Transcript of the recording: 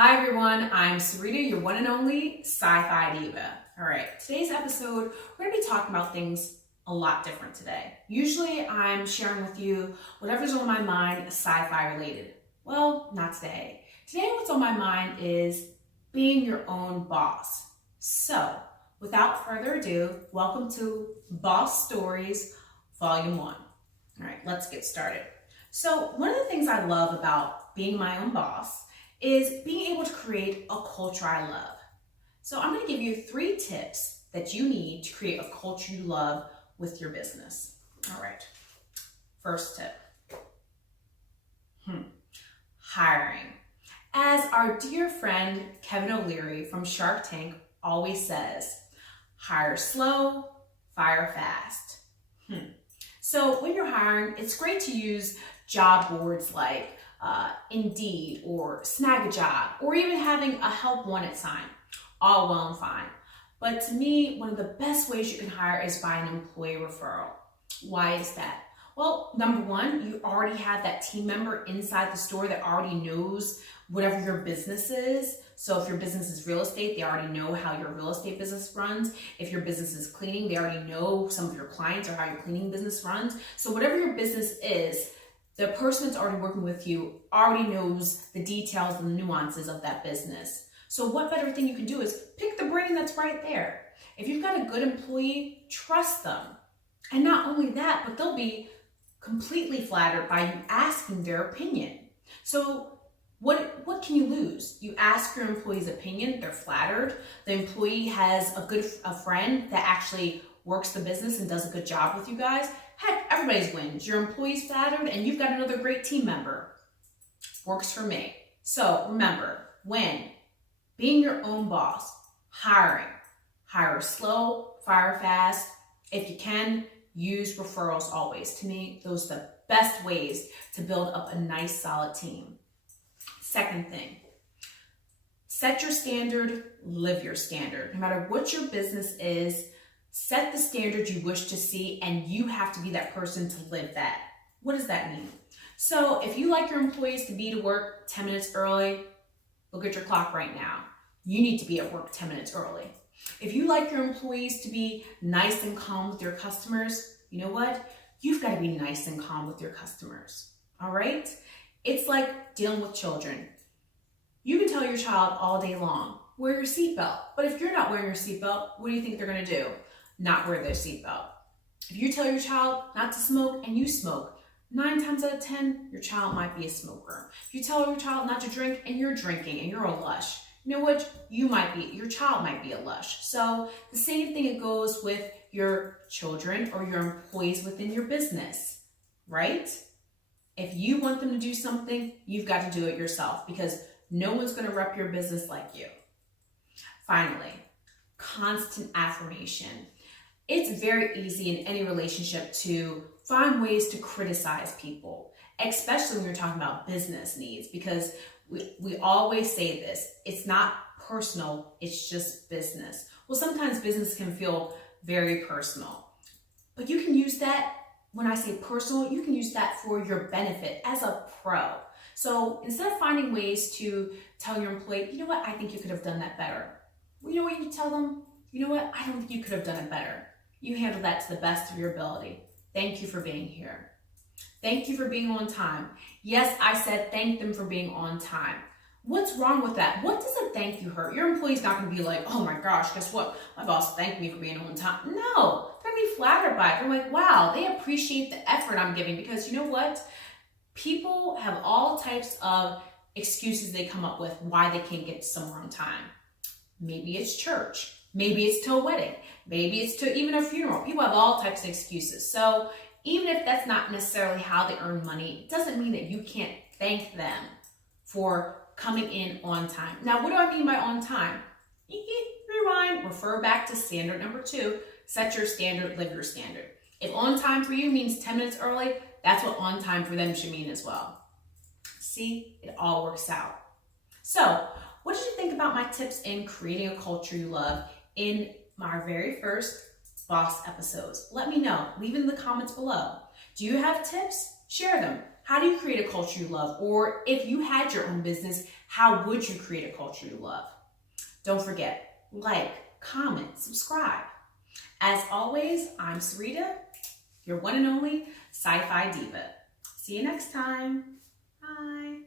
Hi everyone, I'm Sarita, your one and only sci-fi diva. All right, today's episode, we're gonna be talking about things a lot different today. Usually I'm sharing with you whatever's on my mind sci-fi related. Well, not today. Today what's on my mind is being your own boss. So, without further ado, welcome to Boss Stories, Volume 1. All right, let's get started. So, one of the things I love about being my own boss is being able to create a culture I love. So I'm going to give you 3 tips that you need to create a culture you love with your business. All right. First tip. Hiring. As our dear friend Kevin O'Leary from Shark Tank always says, hire slow, fire fast. So when you're hiring, it's great to use job boards like Indeed or Snagajob, or even having a help wanted sign. All well and fine. But to me, one of the best ways you can hire is by an employee referral. Why is that? Well, number one, you already have that team member inside the store that already knows whatever your business is. So if your business is real estate, they already know how your real estate business runs. If your business is cleaning, they already know some of your clients or how your cleaning business runs. So whatever your business is, the person that's already working with you already knows the details and the nuances of that business. So what better thing you can do is pick the brain that's right there. If you've got a good employee, trust them. And not only that, but they'll be completely flattered by you asking their opinion. So what can you lose? You ask your employee's opinion, they're flattered. The employee has a friend that actually works the business and does a good job with you guys. Heck, everybody's wins. Your employee's flattered and you've got another great team member. Works for me. So remember, when being your own boss, hire slow, fire fast. If you can, use referrals always. To me, those are the best ways to build up a nice, solid team. Second thing, set your standard, live your standard. No matter what your business is, set the standard you wish to see, and you have to be that person to live that. What does that mean? So if you like your employees to be to work 10 minutes early, look at your clock right now. You need to be at work 10 minutes early. If you like your employees to be nice and calm with your customers, you know what? You've got to be nice and calm with your customers. All right? It's like dealing with children. You can tell your child all day long, wear your seatbelt. But if you're not wearing your seatbelt, what do you think they're going to do? Not wear their seatbelt. If you tell your child not to smoke and you smoke, 9 times out of 10, your child might be a smoker. If you tell your child not to drink and you're drinking and you're a lush, you know what? Your child might be a lush. So the same thing it goes with your children or your employees within your business, right? If you want them to do something, you've got to do it yourself because no one's going to rep your business like you. Finally, constant affirmation. It's very easy in any relationship to find ways to criticize people, especially when you're talking about business needs, because we always say this, it's not personal, it's just business. Well, sometimes business can feel very personal, but you can use that, when I say personal, you can use that for your benefit as a pro. So instead of finding ways to tell your employee, you know what, I think you could have done that better. Well, you know what you tell them? You know what, I don't think you could have done it better. You handled that to the best of your ability. Thank you for being here. Thank you for being on time. Yes, I said thank them for being on time. What's wrong with that? What does a thank you hurt? Your employee's not going to be like, oh my gosh, guess what? My boss thanked me for being on time. No, they're going to be flattered by it. They're like, wow, they appreciate the effort I'm giving, because you know what? People have all types of excuses they come up with why they can't get somewhere on time. Maybe it's church. Maybe it's to a wedding. Maybe it's to even a funeral. People have all types of excuses. So even if that's not necessarily how they earn money, it doesn't mean that you can't thank them for coming in on time. Now, what do I mean by on time? Rewind, refer back to standard number 2, set your standard, live your standard. If on time for you means 10 minutes early, that's what on time for them should mean as well. See, it all works out. So, what did you think about my tips in creating a culture you love in my very first boss episodes? Let me know. Leave in the comments below. Do you have tips? Share them. How do you create a culture you love? Or if you had your own business, how would you create a culture you love? Don't forget, like, comment, subscribe. As always, I'm Sarita, your one and only Sci-Fi Diva. See you next time. Bye.